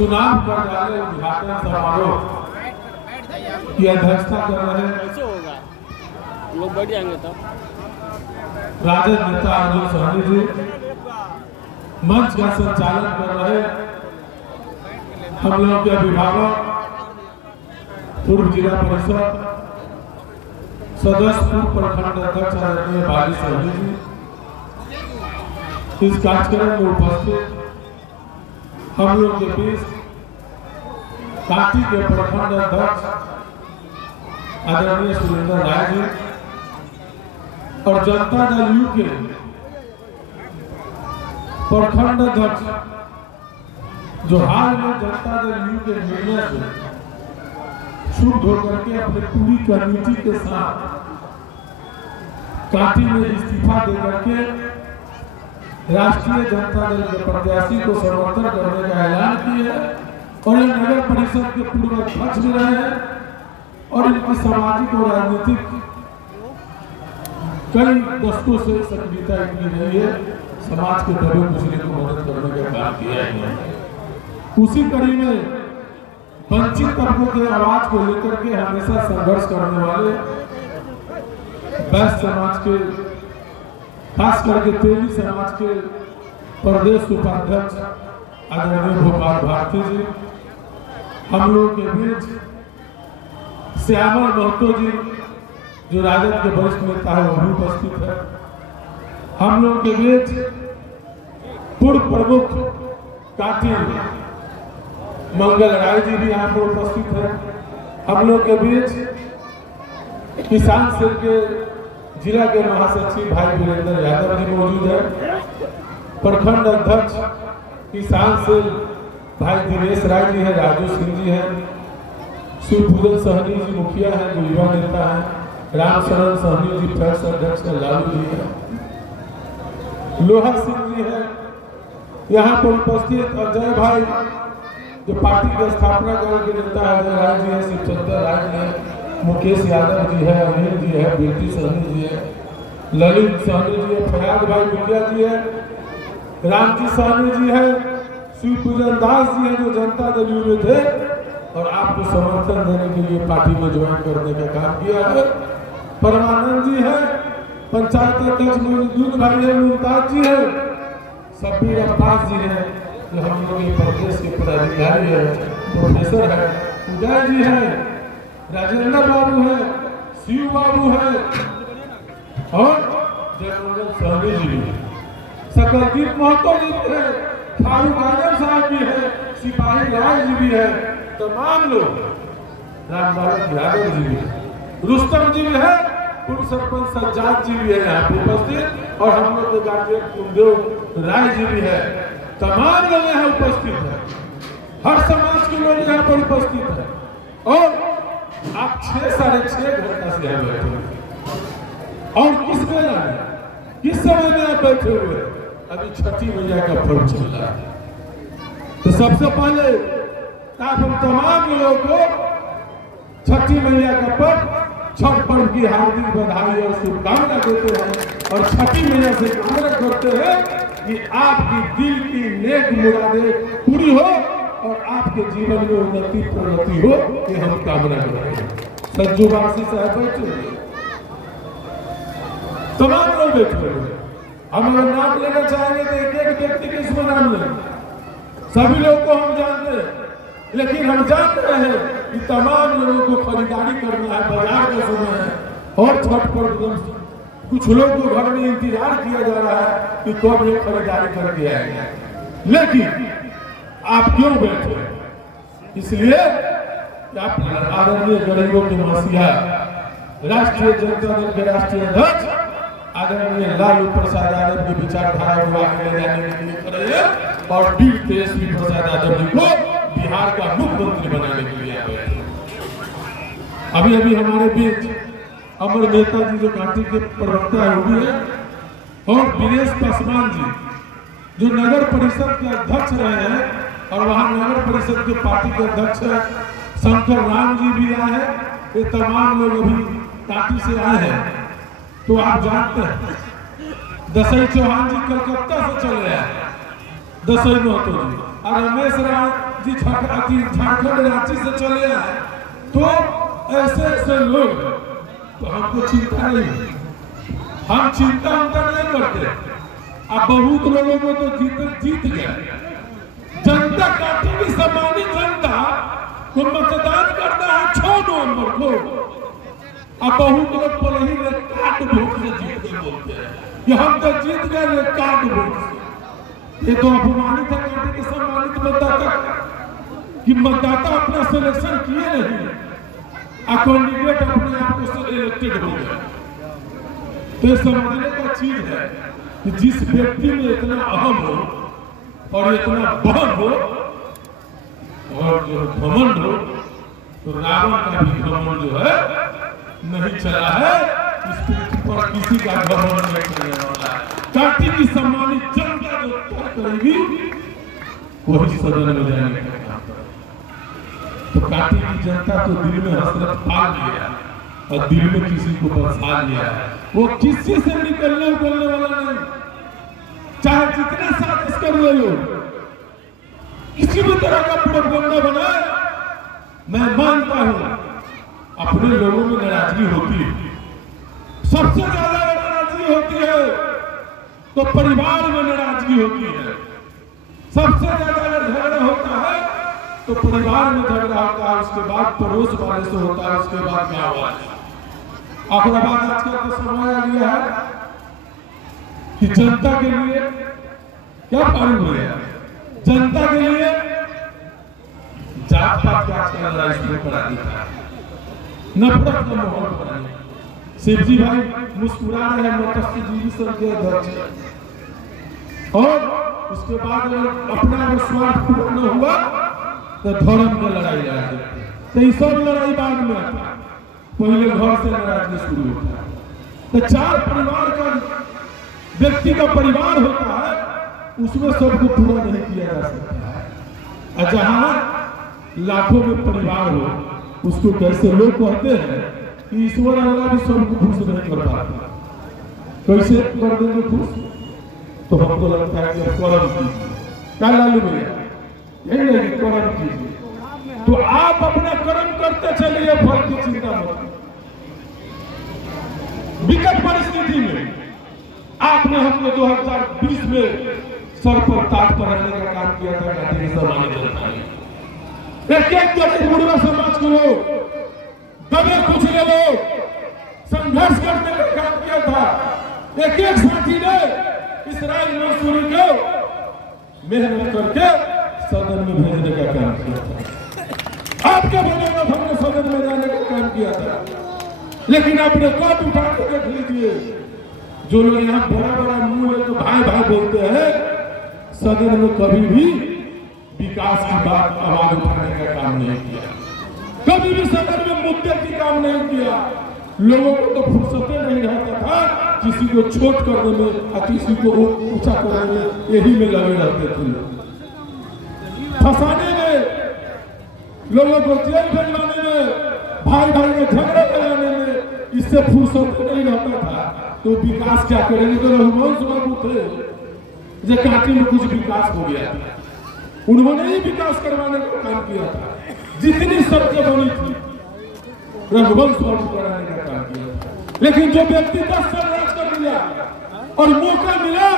चुनाव कर रहे उद्घाटन समारोह की अध्यक्षता कर रहे लोग बैठ जाएंगे तब राजद नेता अर्जुन सहनी जी, मंच का संचालन कर रहे हम लोग के अभिभावक, पूर्व जिला परिषद सदस्य, पूर्व प्रखंड अध्यक्ष आदरणीय बाली सहनी जी, इस कार्यक्रम में उपस्थित हम लोग के बीच कांटी के प्रखंड अध्यक्ष आदरणीय सुरेंद्र राय जी और जनता दल यू के प्रखंड अध्यक्ष, जो हाल में जनता दल यू के निर्णय से शुद्ध होकर के अपनी पूरी कमेटी के साथ कांटी में इस्तीफा देकर के राष्ट्रीय जनता दल के प्रत्याशी को समर्थन करने का ऐलान किया है और ये नगर परिषद के पूर्व अध्यक्ष भी रहे हैं और इनकी सामाजिक और राजनीतिक कई दशकों से सक्रियता इनकी रही है, समाज के दबे कुचले को मदद करने का काम किया है। उसी कड़ी में वंचित तबकों के आवाज को लेकर के हमेशा संघर्ष करने वाले वैश्य समाज के, खास करके तेली समाज के प्रदेश उपाध्यक्ष आदरणीय भोपाल भारती जी, हम लोग के बीच श्यामल महतो जी जो राजद के वरिष्ठ नेता है वो भी उपस्थित है। हम लोग के बीच पूर्व प्रमुख कांटी मंगल राय जी भी यहाँ पर उपस्थित है। हम लोग के बीच किसान सेल के जिला के महासचिव भाई वीरेंद्र यादव जी मौजूद है। प्रखंड अध्यक्ष किसान सेल भाई दिनेश राय जी है, राजू सिंह जी है, शिवपूजन सहनी जी मुखिया है जो युवा नेता है, रामशरण सहनी जी प्रदेश अध्यक्ष है, लालू जी है, लोहा सिंह जी है यहाँ पर उपस्थित, अजय भाई जो पार्टी के स्थापना काल के नेता है, अजय राय जी है, शिवचंद्र राय जी है, मुकेश यादव जी है, अनिल जी है, बेटी सहनी जी है, ललित सहनी जी है, फयाज भाई मुखिया जी है, रामजी सहनी जी है, शिवपूजन दास जी है जो जनता दल यू में थे और आपको समर्थन देने के लिए पार्टी में ज्वाइन करने का काम किया है। परमानंद जी है, पंचायत अध्यक्ष मौजूद भाई है, मुमताज जी है, शब्बीर अब्बास जी है जो हम लोग के प्रदेश के पदाधिकारी है, प्रोफेसर है, उदय जी है, राजेंद्र बाबू है, शिव बाबू है और जयमंगल सहनी जी भी है, सकलदीप महतो जी भी है, फारूक आजम साहब भी है, सिपाही राय जी भी है, तमाम लोग, रामबालक यादव जी भी है, रुस्तम जी भी है, पूर्व सरपंच सज्जाद जी भी है यहाँ पे उपस्थित और हम लोग के गार्जियन कुलदेव राय जी भी है। तमाम लोग यहाँ उपस्थित है, हर समाज के लोग यहाँ पर उपस्थित है और आप 6-6.5 घंटा से यहाँ बैठे हुए और किस बेला में, किस समय में आप बैठे हुए? अभी छठी मैया का पर्व चल रहा है। तो सबसे पहले आप हम तमाम लोगों को छठी मैया का पर्व, छठ पर्व की हार्दिक बधाई और शुभकामना देते हैं और छठी मैया से कामना करते हैं कि आपकी दिल की नेक मुरादें पूरी हो और आपके जीवन में उन्नति प्रगति हो, ये हम कामना करते हैं। सज्जू वासी साहब बैठे हुए, तमाम लोग बैठे हुए, हम अगर नाम लेना चाहेंगे तो एक एक व्यक्ति के इसमें नाम लेंगे, सभी लोग को हम जानते हैं, लेकिन हम जान रहे हैं कि तमाम लोगों को खरीदारी करना है, बाजार का समय है और छठ पर कुछ लोग को घर में इंतजार किया जा रहा है कि कब लोग खरीदारी करके आएंगे, लेकिन आप क्यों बैठे? इसलिए आप आदरणीय गरीबों के मसीहा राष्ट्रीय जनता दल के राष्ट्रीय अध्यक्ष आदरणीय लालू प्रसाद यादव की विचारधारा को आगे ले जाने के लिए खड़े हैं और वीर तेजस्वी प्रसाद यादव जी को बिहार का मुख्यमंत्री बनाने के लिए आए हैं। अभी अभी हमारे बीच अमर नेता जी जो कांटी के प्रवक्ता है वो भी है और दिनेश पासवान जी जो नगर परिषद के अध्यक्ष रहे हैं और वहां नगर परिषद के पार्टी के अध्यक्ष है शंकर राम जी भी आए हैं। ये तमाम लोग अभी कांटी से आए हैं। तो आप जानते हैं दसई चौहान जी कलकत्ता से चले आए, दसई महतो जी और रमेश राव जी झारखंड रांची से चले आए, तो ऐसे ऐसे लोग, तो हमको चिंता नहीं, हम चिंता नहीं करते। अब बहुत लोगों को तो जीत गया। जनता काटी की सम्मानित जनता को मतदान करना है 6 नवंबर को। अब बहुत लोग बोले ही रिकॉर्ड वोट से जीत गए बोलते हैं कि हम तो जीत गए रिकॉर्ड वोट से। ये तो अपमानित है काटी की सम्मानित मतदाता कि मतदाता अपना सिलेक्शन किए नहीं, कैंडिडेट अपने आप को इलेक्टेड हो गया। तो ये समझने का चीज है कि जिस व्यक्ति में इतना अहम हो और इतना बहम हो और जो घमंड हो, तो रावण का भी घमंड जो है नहीं चला है, इस पृथ्वी पर किसी का घमंड नहीं चलने वाला है। काटी की सम्मानित जनता जो तय करेगी वही सदन में जाने का काम करेगी। तो काटी की जनता तो दिल में हसरत पाल लिया और दिल में किसी को बसा लिया है, वो किसी से निकलने उकलने वाला नहीं, चाहे जितने साजिश कर ले लो, किसी भी तरह का प्रोपगेंडा बनाए। मैं मानता हूं अपने लोगों में नाराजगी होती है, सबसे ज्यादा नाराजगी होती है तो परिवार में नाराजगी होती है। सबसे ज्यादा अगर झगड़ा होता है तो परिवार में झगड़ा होता है, उसके बाद पड़ोस वाले से होता है, उसके बाद गाँव वाले। आखिरबाद आजकल का समय आ गया है कि जनता के लिए क्या पालन हो गया, जनता के लिए जात पात का आजकल लड़ाई शुरू करा दिया है, नफरत का माहौल बना दिया। शिवजी भाई मुस्कुरा रहे हैं मत्स्यजीवी संघ के अध्यक्ष, और उसके बाद अपना स्वार्थ पूरा न हुआ तो धर्म में लड़ाई लड़ा देते। तो ये सब लड़ाई बाद में आता है, पहले घर से नाराजगी शुरू होता है। तो 4 परिवार का व्यक्ति का परिवार होता है, उसमें सबको पूरा नहीं किया जा सकता है। और जहां लाखों में परिवार हो, उसको कैसे लोग कहते हैं कि ईश्वर अल्लाह भी सबको खुश नहीं कर पाता, कैसे कर देंगे खुश? तो हमको लगता है कि कर्म कीजिए, क्या लालू भैया, यही नहीं कर्म कीजिए। तो आप अपना कर्म करते चलिए, फल की चिंता मत। विकट परिस्थिति में आपने हमको 2020 में सर पर ताज पहनाने का काम किया था काटी की सम्मानित जनता ने। एक बुढ़वा समाज के लोग, दबे कुचले लोग संघर्ष करने का काम किया था। एक साथी ने इसराइल मंसूरी को मेहनत करके सदन में भेजने का काम किया था। आपके बदौलत हमने सदन में जाने का काम किया था, लेकिन आपने कद उठा के देख लीजिए, जो लोग यहाँ बड़ा बड़ा मुंह है तो भाई भाई बोलते हैं, सदन में कभी भी विकास की बात आवाज उठाने का काम नहीं किया, कभी भी सदन में मुद्दे की काम नहीं किया। लोगों को तो फुर्सते नहीं रहता था, किसी को छोट करने में और किसी को ऊंचा करने में, यही में लगे रहते थे, फंसाने में, लोगों को जेल भेजवाने में, भाई भाई में झगड़ा कराने में, इससे फुर्सत नहीं रहता था। तो विकास क्या करेंगे? तो रघुवंश बाबू थे जो काटी में कुछ विकास हो गया, उन्होंने ही विकास करवाने का काम किया था। जितनी सड़कें बनी थी रघुवंश बाबू कराने का काम किया था। लेकिन जो व्यक्ति 10 साल राज कर लिया और मौका मिला,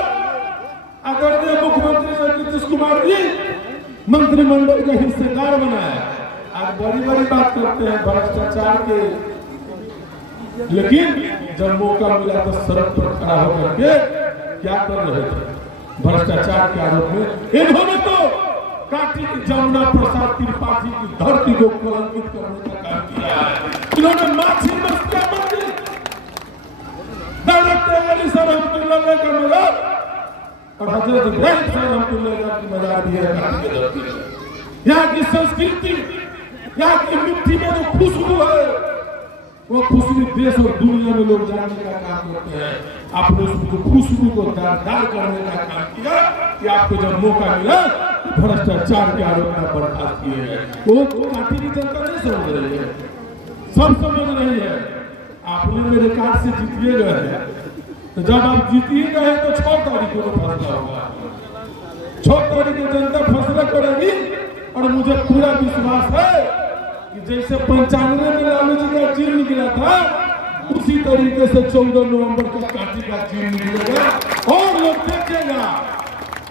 आदरणीय मुख्यमंत्री नीतीश कुमार जी मंत्रिमंडल का हिस्सेदार बनाया। आज बड़ी बड़ी बात करते हैं भ्रष्टाचार के, लेकिन जब मौका मिला तो सड़क पर खड़ा होकर के क्या कर रहे थे? भ्रष्टाचार के आरोप में इन्होंने तो काटी की जमुना प्रसाद त्रिपाठी की धरती को कलंकित करने का काम किया है। इन्होंने माछी मस्तिया मंदिर, दौलत तेवरी रहमतुल्लाह का मजार और हजरत इब्राहिम रहमतुल्लाह की मजार भी है काटी की धरती में। यहाँ की संस्कृति, यहाँ की मिट्टी में जो खुशबू है, वो खुशबू देश और दुनिया में लोग जानने का काम करते हैं। आपने उसको खुशबू को दार करने का काम किया कि आपको जब मौका मिला भ्रष्टाचार के आरोप में बर्खास्त किए गए। वो काटी की जनता नहीं समझ रही है, सब समझ रही है। आपने मेरे कार्ड से जीतिए गए हैं, तो जब आप जीतिए गए तो 6 तारीख को फैसला होगा। 6 6 तारीख की जनता फैसला करेगी और मुझे पूरा विश्वास है कि जैसे 95 में लालू जी का चिन्ह निकला था उसी तरीके से 14 नवंबर को कांटी का चिन्ह निकलेगा और लोग देखेगा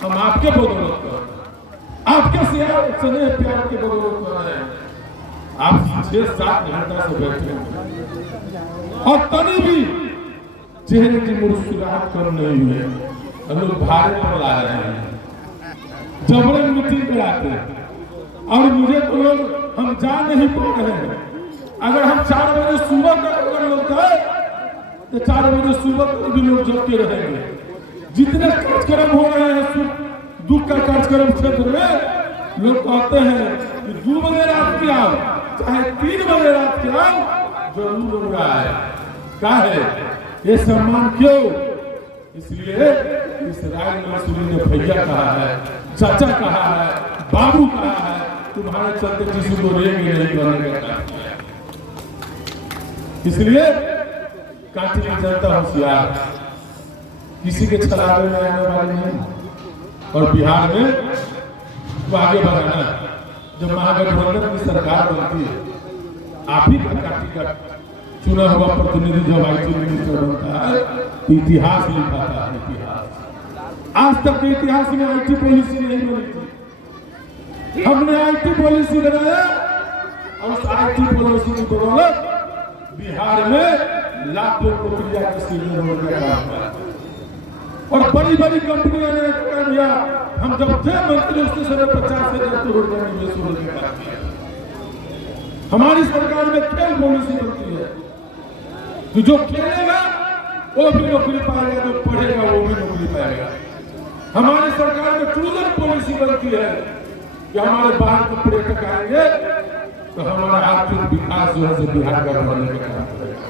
हम आपके बदौलत कर आपके स्नेह प्यार के बदौलत कर रहे हैं। आप 6-7 घंटा से बैठे और तनी भी चेहरे की मुस्कुराहट कम नहीं हुए। लोग भारे पर ला रहे हैं, जबरन मीटिंग कराते हैं और मुझे तो लोग हम जा नहीं पा रहे हैं। अगर हम 4 बजे सुबह का अगर लोग गए तो 4 बजे सुबह तक भी लोग जग के रहेंगे। जितने कार्यक्रम हो रहे हैं दुख का कार्यक्रम क्षेत्र में लोग कहते हैं कि 2 बजे रात के आओ चाहे 3 बजे रात के आओ जरूर हो रहा है। क्या है ये सम्मान क्यों? इसलिए इस राय मंसूरी ने भैया कहा है, चाचा कहा है, बाबू कहा है, तुम्हारे चलते किसी को रेंगे नहीं करने का। इसलिए कांटी की जनता होशियार, किसी के छलावे में आने वाली नहीं और बिहार में वो आगे बढ़ाना। जब महागठबंधन की सरकार बनती है आप ही का कांटी का चुना हुआ प्रतिनिधि जब आईटी मिनिस्टर बनता है तो इतिहास लिखाता है। इतिहास आज तक के इतिहास में आईटी पॉलिसी नहीं बनी थी। हमने आईटी पॉलिसी बनाया और उस आईटी पॉलिसी की बदौलत बिहार में लाखों नौकरियां के सीजन होने का और बड़ी बड़ी कंपनियों ने किया। हम जब थे मंत्री उसके समय 50,000 करोड़ का निवेश होने का किया। हमारी सरकार में खेल पॉलिसी बनती है कि जो खेलेगा वो भी नौकरी पाएगा, जो पढ़ेगा वो भी नौकरी पाएगा। हमारी सरकार में टूरिज्म पॉलिसी बनती है कि हमारे बाहर के पर्यटक आएंगे तो हमारा आर्थिक विकास जो है बिहार का बढ़ने का काम करेगा।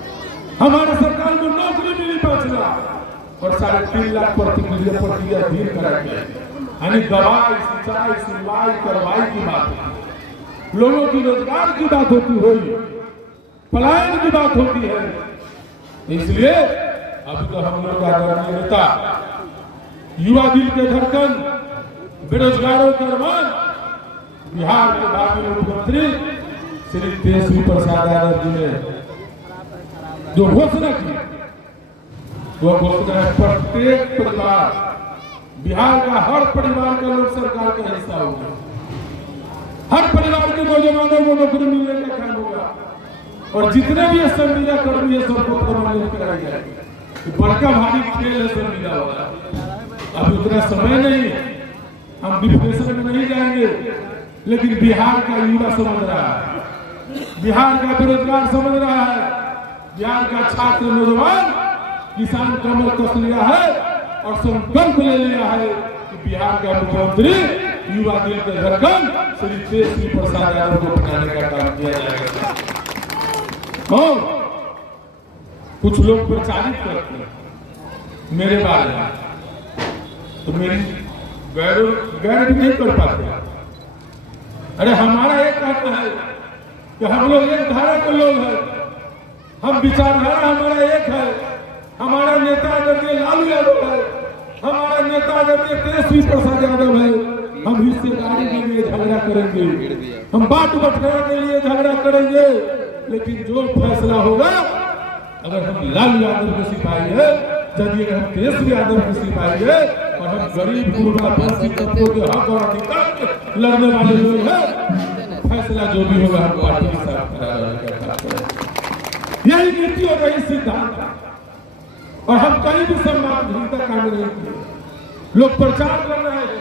हमारे सरकार में नौकरी मिली 5 लाख और 3.5 लाख प्रक्रिया धीर कराएंगे। यानी दवाई सिंचाई सुनवाई कार्रवाई की बात होती, लोगों की रोजगार की बात होती हुई, पलायन की बात होती है। इसलिए अभी तो हम लोग आदरणीय नेता, युवा दिल के धड़कन, बेरोजगारों के अरमान, बिहार के भावी मुख्यमंत्री श्री तेजस्वी प्रसाद यादव जी ने जो घोषणा की वो घोषणा है प्रत्येक परिवार, बिहार का हर परिवार का लोग सरकार का हिस्सा होगा। हर परिवार के नौजवानों को नौकरी मिलने का काम होगा और जितने भी संविदा कर्मी है सबको प्रमाणित कराया जाएगा। बड़का भारी खेल है संविदा वाला। अब उतना समय नहीं है, हम डिप्रेशन में नहीं जाएंगे, लेकिन बिहार का युवा समझ रहा है, बिहार का बेरोजगार समझ रहा है, बिहार का छात्र नौजवान किसान कमर कस लिया है और संकल्प ले लिया है कि बिहार का मुख्यमंत्री युवा दिल के धड़कन श्री तेजस्वी प्रसाद यादव को बनाने का काम किया जाएगा। और कुछ लोग प्रचारित करते हैं मेरे बारे में, तो मेरी गैर भी नहीं कर पाते। अरे हमारा एक कहना है कि हम लोग एक धारा के लोग हैं, हम विचारधारा हमारा एक है। हमारा नेता आदरणीय लालू यादव है, हमारा नेता आदरणीय तेजस्वी प्रसाद यादव है। हम हिस्सेदारी के लिए झगड़ा करेंगे, हम बात बटवारा के लिए झगड़ा करेंगे, लेकिन जो फैसला होगा, अगर हम लालू यादव के सिपाही है, यदि हम तेजस्वी यादव के सिपाही है और हम गरीब गुरबा वंचित तत्वों के हक और अधिकार लड़ने वाले लोग हैं, फैसला जो भी होगा हम पार्टी के साथ करेंगे। यही नीति और यही सिद्धांत है और हम कहीं भी सम्मानहीनता काम नहीं किए। लोग प्रचार कर रहे हैं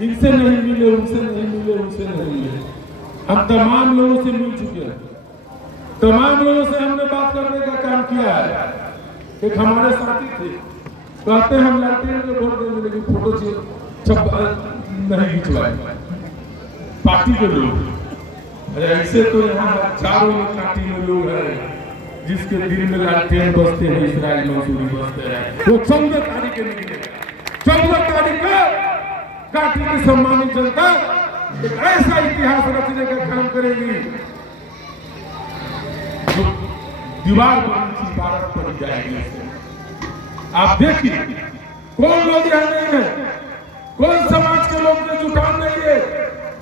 इनसे नहीं मिले, उनसे नहीं मिले, उनसे नहीं मिले। हम तमाम लोगों से मिल चुके हैं, तमाम लोगों से हमने बात करने का काम किया है। एक हमारे साथी थे, कहते हैं हम लालटेन को वोट देंगे लेकिन फोटो नहीं खिंचवाए पार्टी के लोग। अरे ऐसे तो यहाँ हजारों पार्टी में लोग हैं जिसके दिल में लालटेन बसते हैं, इसराइल मंसूरी बसते हैं। वो 14 तारीख के निकलेगा, 14 तारीख का कांटी की सम्मानित जनता एक ऐसा इतिहास रचने का काम करेगी जो दीवार पर इबारत पड़ जाएगी। आप देखिए कौन लोग यहाँ नहीं है, कोई समाज के लोग में जुटान नहीं है,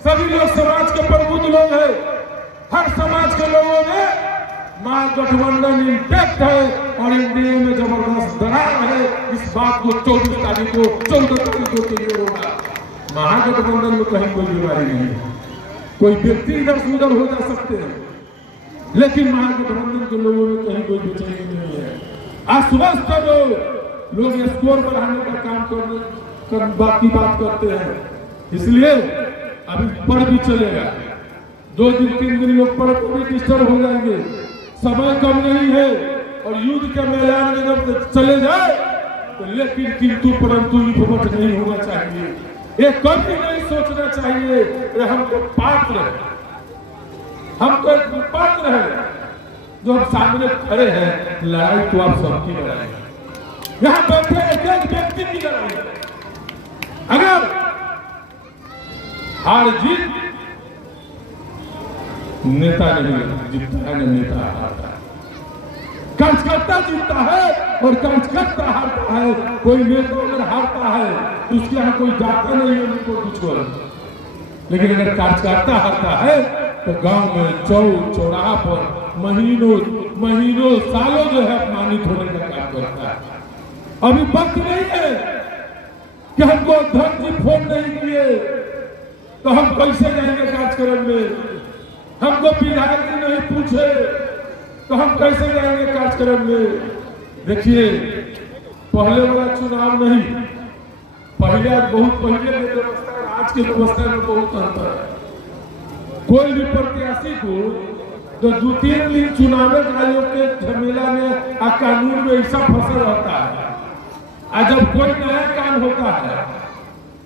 सभी लोग समाज के प्रबुद्ध लोग हैं। हर समाज के लोगों में महागठबंधन इंटैक्ट है और एनडीए में जबरदस्त दरार है। इस बात को 14 तारीख को 14 तारीखों के लिए होगा। महागठबंधन में कहीं कोई बीमारी नहीं है, कोई व्यक्ति इधर से उधर हो जा सकते हैं, लेकिन महागठबंधन के लोगों में कहीं कोई बेचैनी नहीं है। आश्वस्त लोग स्कोर बढ़ाने का काम कर बाकी बात करते हैं, इसलिए अभी पढ़ भी चलेगा। 2 दिन 3 दिन लोग पढ़ को भी डिस्टर्ब हो जाएंगे, समय कम नहीं है और युद्ध के मैदान में जब चले जाए तो लेकिन किंतु परंतु युद्धवत नहीं होना चाहिए। ये कभी नहीं सोचना चाहिए कि हम तो पात्र हैं, हम तो पात्र हैं। जो हम सामने खड़े हैं, लड़ाई तो आप सबकी लड़ाई है, यहाँ बैठे एक व्यक्ति की लड़ाई है। अगर हार जीत नेता नहीं जीतता है, नेता हारता है। कार्यकर्ता जीतता है और कार्यकर्ता हारता है। कोई नेता अगर हारता है तो उसके यहाँ कोई जाता नहीं है उनको कुछ, लेकिन अगर कार्यकर्ता हारता है तो गांव में चौराहा पर महीनों सालों जो है अपमानित होने का काम करता है। अभी वक्त नहीं है कि हमको अध्यक्ष जी फोन नहीं किए तो हम कैसे जाएंगे कार्यक्रम में, हमको विधायक जी नहीं पूछे तो हम कैसे जाएंगे कार्यक्रम में। देखिए, पहले वाला चुनाव नहीं, पहले बहुत पहले की व्यवस्था आज की व्यवस्था में बहुत अंतर है। कोई भी प्रत्याशी को तो 2-3 दिन चुनाव आयोग के झमेला में आ कानून में ऐसा फंसा रहता है। आज जब कोई नया काम होता है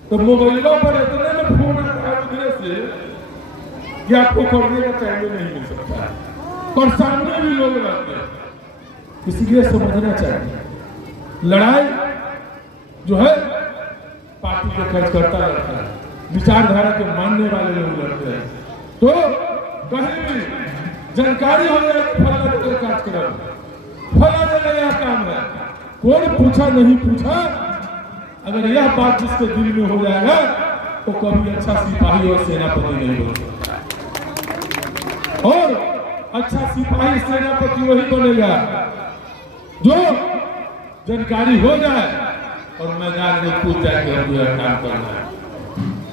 तो मोबाइलों पर इतने में फोन आता है उधर से कि आपको करने का टाइम नहीं मिल सकता है और सामने भी लोग रहते हैं। इसलिए समझना चाहिए, लड़ाई जो है पार्टी के कार्यकर्ता लड़ता है, विचारधारा के मानने वाले लोग लड़ते हैं। तो कहीं भी जानकारी हो जाए फला कार्यक्रम, फला जगह यह काम है, कोई पूछा नहीं पूछा, अगर यह बात जिसके दिल में हो जाएगा तो कभी अच्छा सिपाही और सेनापति नहीं बन सकता। और अच्छा सिपाही सेनापति वही बनेगा जो जानकारी हो जाए और मैदान में कूद जाके हम यह काम करना है।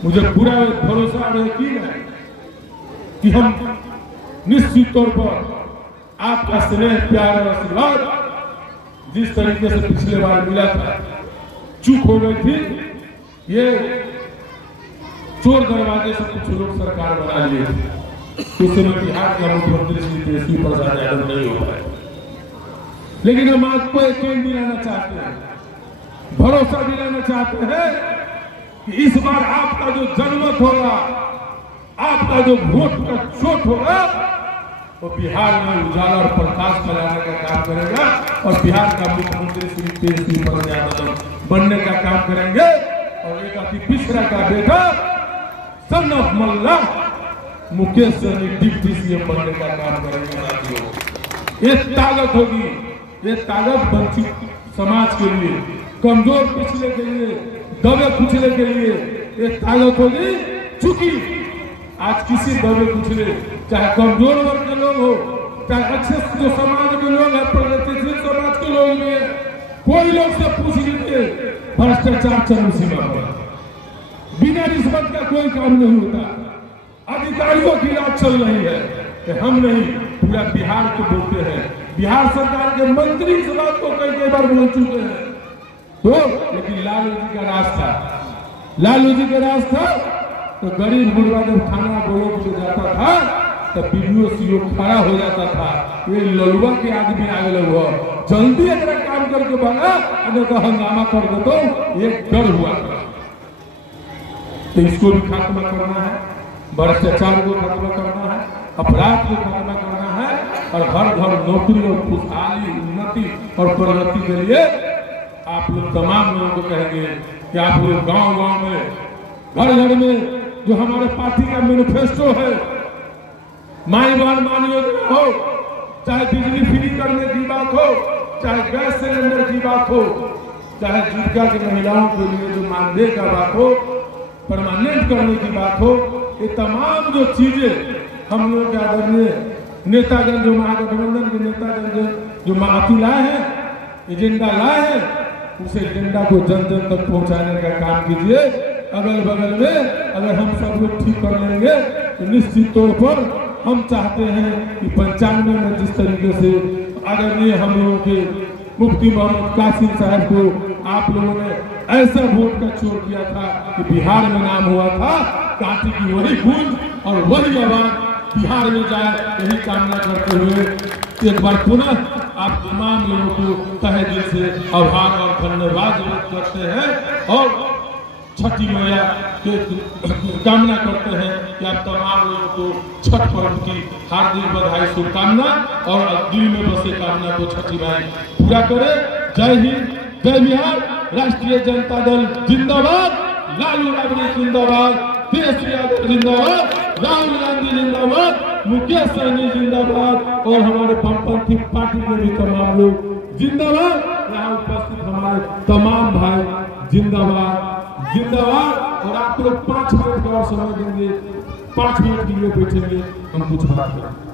मुझे पूरा भरोसा और यकीन है कि हम निश्चित तौर पर आपका स्नेह, प्यार और आशीर्वाद जिस तरीके से पिछले बार मिला था, चूक हो गई थी, ये चोर दरवाजे से कुछ लोग सरकार बना लिए थे। उस समय बिहार के मुख्यमंत्री श्री तेजस्वी प्रसाद यादव नहीं हो पाए, लेकिन हम आपको यकीन दिलाना चाहते हैं, भरोसा दिलाना चाहते हैं कि इस बार आपका जो जनमत होगा, आपका जो वोट का चोट होगा, वो बिहार में उजाला और प्रकाश फैलाने का काम करेगा और बिहार का मुख्यमंत्री श्री तेजस्वी प्रसाद यादव बनने का काम करेंगे। और एक अति पिछड़ा का बेटा son of Mallah Mukesh Sahani deputy CM बनने का काम करेंगे। साथियों, ये ताकत होगी, ये ताकत वंचित समाज के लिए, कमजोर पिछले के लिए, दबे कुचले के लिए ये ताकत होगी। चूंकि आज किसी दबे कुचले, चाहे कमजोर वर्ग के लोग हो, चाहे अच्छे जो समाज के लोग हैं, प्रतिष्ठित समाज के लोग भी हैं, कोई लोग से पूछ लीजिए, भ्रष्टाचार चरम सीमा पर, बिना रिश्वत का कोई काम नहीं होता। अधिकारियों की राज चल रही है कि हम नहीं, पूरा बिहार को बोलते हैं। बिहार सरकार के मंत्री इस बात को कई बार बोल चुके हैं। तो लेकिन लालू जी का रास्ता तो गरीब गुरबा जब थाना बोलो के जाता था तब वीडियो सीओ खड़ा हो जाता था, ये ललुआ के आदमी आ गए हो, जल्दी अगर काम करके बना नहीं तो हंगामा कर दे, तो एक डर हुआ था। तो इसको भी खात्मा करना है, भ्रष्टाचार को खात्मा करना है, अपराध को खात्मा करना है और हर घर नौकरी और खुशहाली, उन्नति और प्रगति के लिए आप लोग तमाम लोगों को कहेंगे कि आप लोग गांव-गांव में, घर-घर में जो हमारे पार्टी का मैनिफेस्टो है, माई बार मान योजना हो, चाहे बिजली फ्री करने की बात हो, चाहे गैस सिलेंडर की बात हो, चाहे जीविका की महिलाओं के लिए जो मानदेय का बात हो, परमानेंट करने की बात हो, ये तमाम जो चीजें हम लोग के आदरणीय नेतागण जो महागठबंधन के नेतागण जो माफी लाए हैं, एजेंडा लाए हैं, उस एजेंडा को जन जन तक पहुंचाने का काम कीजिए। अगल बगल में अगर हम सब लोग ठीक कर लेंगे तो निश्चित तौर पर हम चाहते हैं कि 95 में जिस तरीके से आदरणीय हम लोगों के मुफ्ती मोहम्मद कासिम साहब को आप लोगों ने ऐसा वोट का चोर किया था कि बिहार में नाम हुआ था, कांटी की वही गूंज और वही आवाज बिहार में जाए, यही कामना करते हुए एक बार पुनः आप तमाम लोगों को तहे दिल से आभार और धन्यवाद व्यक्त करते हैं और छठी मैया के कामना करते हैं कि आप तमाम लोगों को छठ पर्व की हार्दिक बधाई शुभकामना और दिल में बसे कामना को छठी माई पूरा करे। जय हिंद, जय बिहार, राष्ट्रीय जनता दल जिंदाबाद, लालू यादव जिंदाबाद, तेज यादव जिंदाबाद, राहुल गांधी जिंदाबाद, मुकेश सहनी जिंदाबाद और हमारे वामपंथी पार्टी के भी तमाम लोग जिंदाबाद। यहाँ उपस्थित हमारे तमाम भाई जिंदाबाद जिंदाबाद। और आप लोग 5 मिनट का और समय देंगे, 5 मिनट के लिए बैठेंगे, हम कुछ बात करेंगे।